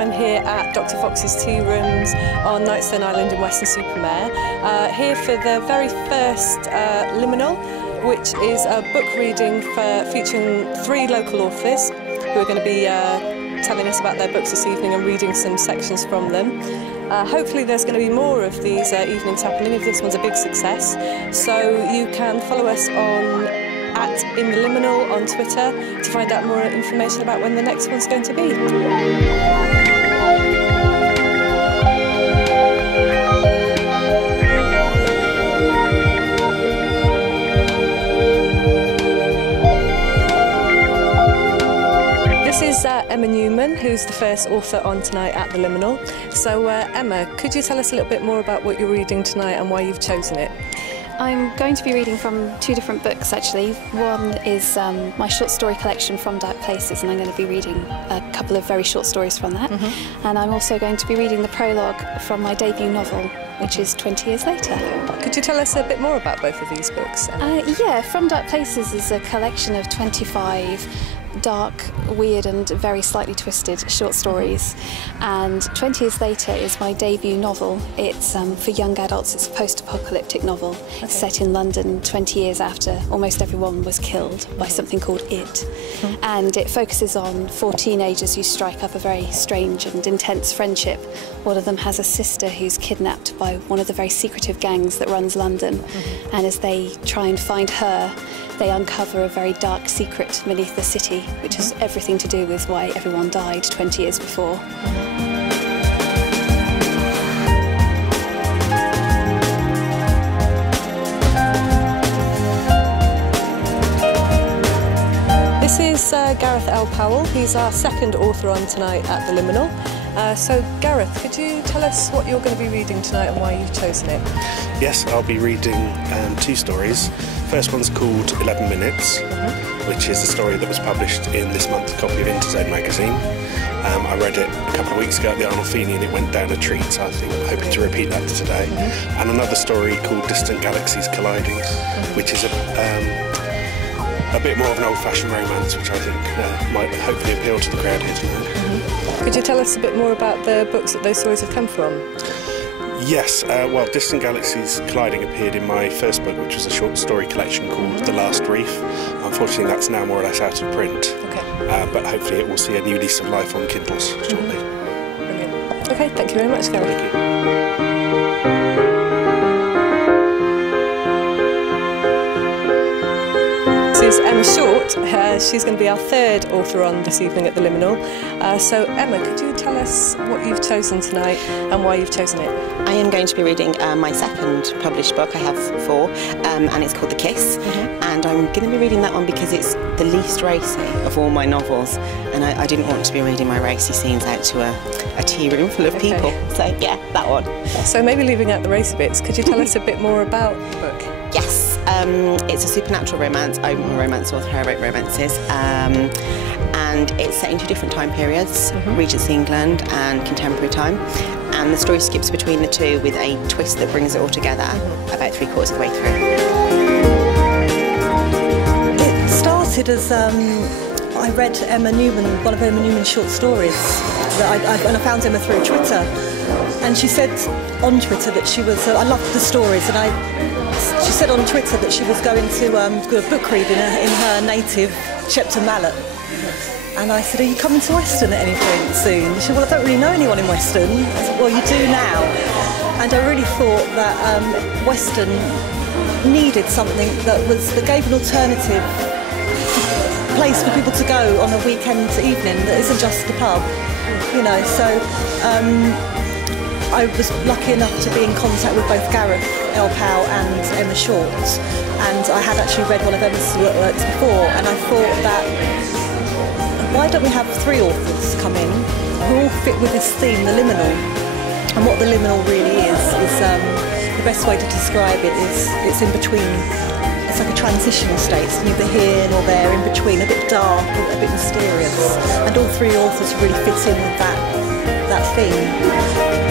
I'm here at Dr. Fox's Tea Rooms on Knightstone Island in Weston-super-Mare, here for the very first Liminal, which is a book reading featuring 3 local authors who are going to be telling us about their books this evening and reading some sections from them. Hopefully there's going to be more of these evenings happening if this one's a big success. So you can follow us on in the Liminal on Twitter to find out more information about when the next one's going to be. This is Emma Newman, who's the first author on tonight at the Liminal. So Emma, could you tell us a little bit more about what you're reading tonight and why you've chosen it? I'm going to be reading from 2 different books actually. One is my short story collection From Dark Places, and I'm going to be reading a couple of very short stories from that. And I'm also going to be reading the prologue from my debut novel, which is 20 Years Later. Could you tell us a bit more about both of these books? Yeah, From Dark Places is a collection of 25 dark, weird and very slightly twisted short stories, and 20 Years Later is my debut novel. It's for young adults. It's a post-apocalyptic novel set in London 20 years after almost everyone was killed by something called It. And it focuses on 4 teenagers who strike up a very strange and intense friendship. One of them has a sister who's kidnapped by one of the very secretive gangs that runs London, and as they try and find her, they uncover a very dark secret beneath the city, which has everything to do with why everyone died 20 years before. This is Gareth L. Powell. He's our second author on tonight at the Liminal. So Gareth, could you tell us what you're going to be reading tonight and why you've chosen it? Yes, I'll be reading 2 stories. First one's called 11 Minutes, which is the story that was published in this month's copy of Interzone magazine. I read it a couple of weeks ago at the Arnolfini and it went down a treat, so I think I'm hoping to repeat that today. And another story called Distant Galaxies Colliding, which is a bit more of an old-fashioned romance, which I think might hopefully appeal to the crowd here tonight. Could you tell us a bit more about the books that those stories have come from? Yes, well, Distant Galaxies Colliding appeared in my first book, which was a short story collection called The Last Reef. Unfortunately, that's now more or less out of print, but hopefully it will see a new lease of life on Kindles shortly. Brilliant. Okay, thank you very much, Gareth. Thank you. This is Emma Short. She's going to be our third author on this evening at the Liminal. So Emma, could you tell us what you've chosen tonight and why you've chosen it? I am going to be reading my second published book. I have 4, and it's called The Kiss. And I'm going to be reading that one because it's the least racy of all my novels, and I didn't want to be reading my racy scenes out to a tea room full of people. So yeah, that one. So maybe leaving out the racy bits, could you tell us a bit more about the book? Yes, it's a supernatural romance. I'm a romance author, I write romances, and it's set in 2 different time periods, Regency England and contemporary time, and the story skips between the 2 with a twist that brings it all together about 3/4 of the way through. It started as I read Emma Newman, one of Emma Newman's short stories, and I found Emma through Twitter, and she said on Twitter that she was, I loved the stories, and she said on Twitter that she was going to do a book reading in her native Shepton Mallet. And I said, are you coming to Weston at any point soon? She said, well, I don't really know anyone in Weston. I said, well, you do now. And I really thought that Weston needed something that gave an alternative place for people to go on a weekend evening that isn't just the pub, you know. So I was lucky enough to be in contact with both Gareth L. Powell and Emma Short, and I had actually read one of Emma's works before, and I thought that why don't we have 3 authors come in who all fit with this theme, the liminal. And what the liminal really is the best way to describe it is it's in between. It's like a transitional state, it's neither here nor there, in between, a bit dark, a bit mysterious, and all 3 authors really fit in with that theme.